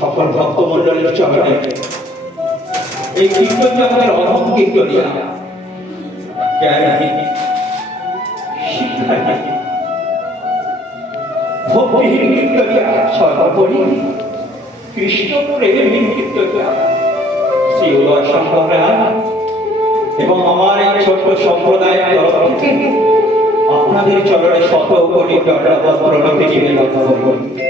সকল ভক্তমণ্ডলীর চরণে এই কীর্তন জগতের অধম কীর্তনিয়া ভক্তিহীন কীর্তনিয়া সর্বোপরি কৃষ্ণ প্রেমহীন কীর্তনিয়া শ্রী সম্প্রদায় এবং আমার এই ছোট্ট সম্প্রদায়ের তরফ থেকে আপনাদের চরণে শত কোটি দণ্ডবত প্রণতি নিবেদন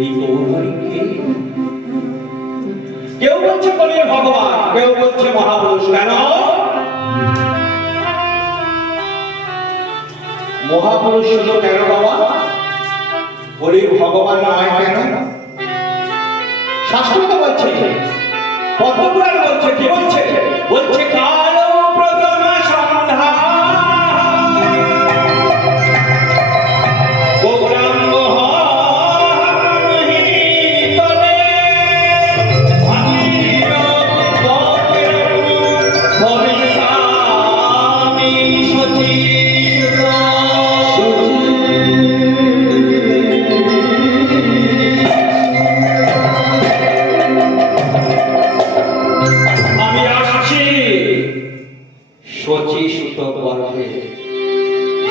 এই কেউ বলছে ভগবান, কেউ বলছে মহাপুরুষ, কেন? মহাপুরুষ শুধু কেন বাবা? কলির ভগবান নয় কেন? শাস্ত্র তো বলছে, পদ্মপুরাণ বলছে, কি বলছে? বলছে কালো শচী সুত গর্ভে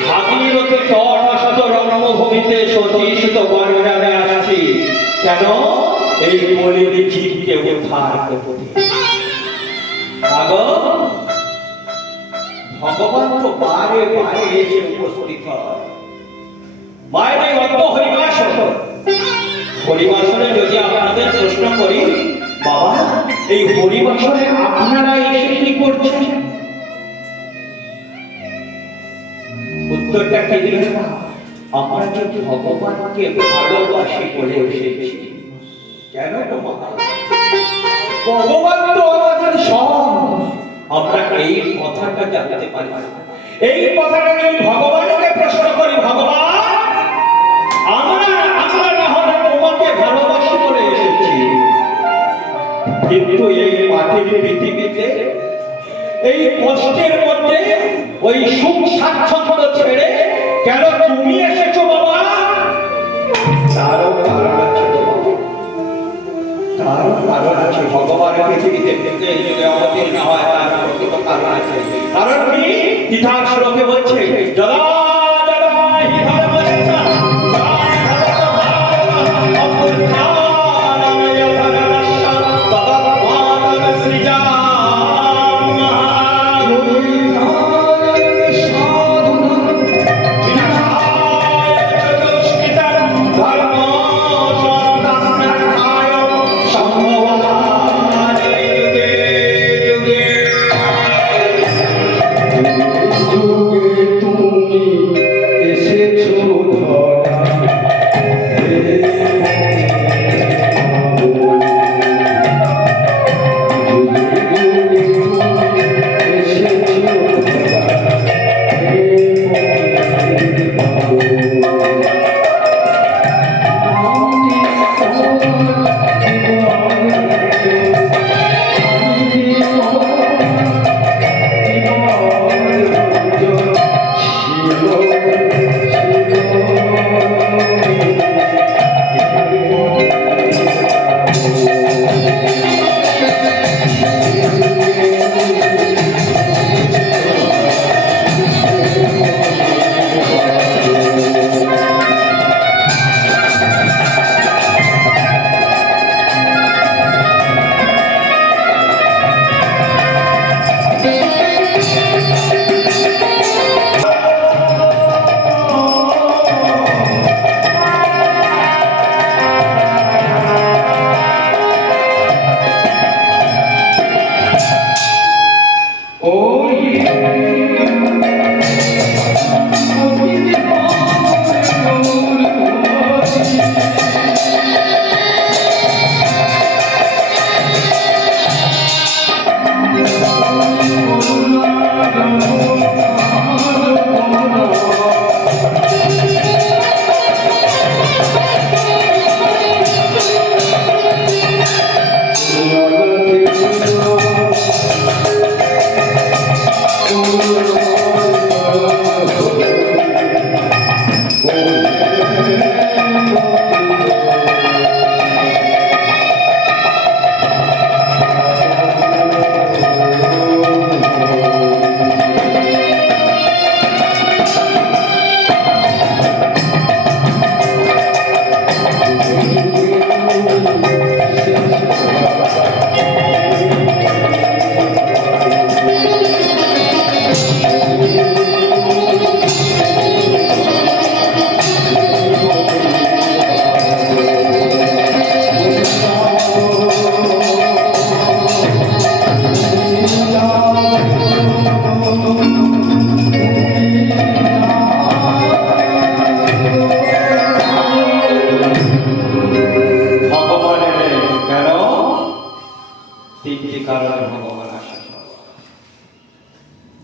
ভাগীরথী তটস্থ রণভূমিতে সতীশিত গর্ভে আমি আসছি। কেন? এই কলির জীবকে উদ্ধার করতে। ভগবান তো বারে বারে এসে উপস্থিত হয়। বাইরে অত হরিবাস হরিবাসনে যদি আপনাদের প্রশ্ন করি, বাবা, এই হরিবাসনে আপনারা এসে কি করছেন? উত্তরটা কি দিলেন আমরা যদি ভগবানকে ভালোবাসি বলে এসেছি। কেন ভগবান? তো আমাদের সব। আমরা এই কথাটা জানতে পারি। এই কথাটা যদি ভগবানকে প্রশ্ন করি, ভগবান, আমরা আমরা না হলে তোমাকে ভালোবাসি বলে এসেছি। কিন্তু এই মাটির পৃথিবীতে, এই কষ্টের মধ্যে ওই সুখ স্বাচ্ছন্দ্য ছেড়ে কেন তুমি এসেছ বাবা? তারও কারণ আছে তারও কারণ আছে। ভগবান পৃথিবীতে যদি অবতীর্ণ হয়, তার প্রকৃত কারণ আছে। কারণ কি? ইতিহাস লোকে বলছে যারা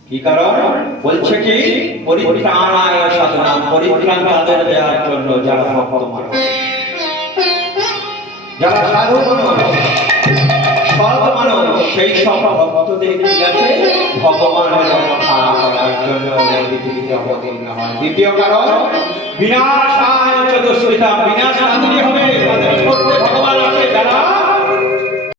কি কারণ? বলছে কি? পরিত্রাণায় সাধনা পরিত্রাণ তাদের দেওয়ার জন্য যারা মানুষ যারা সাধু মানুষ সৎ মানুষ সেই সব ভক্তদের ভগবানের রক্ষা করার জন্য হয়। দ্বিতীয় কারণ, বিনাশায় চতুষ্কৃতা বিনাশ আদরি হবে।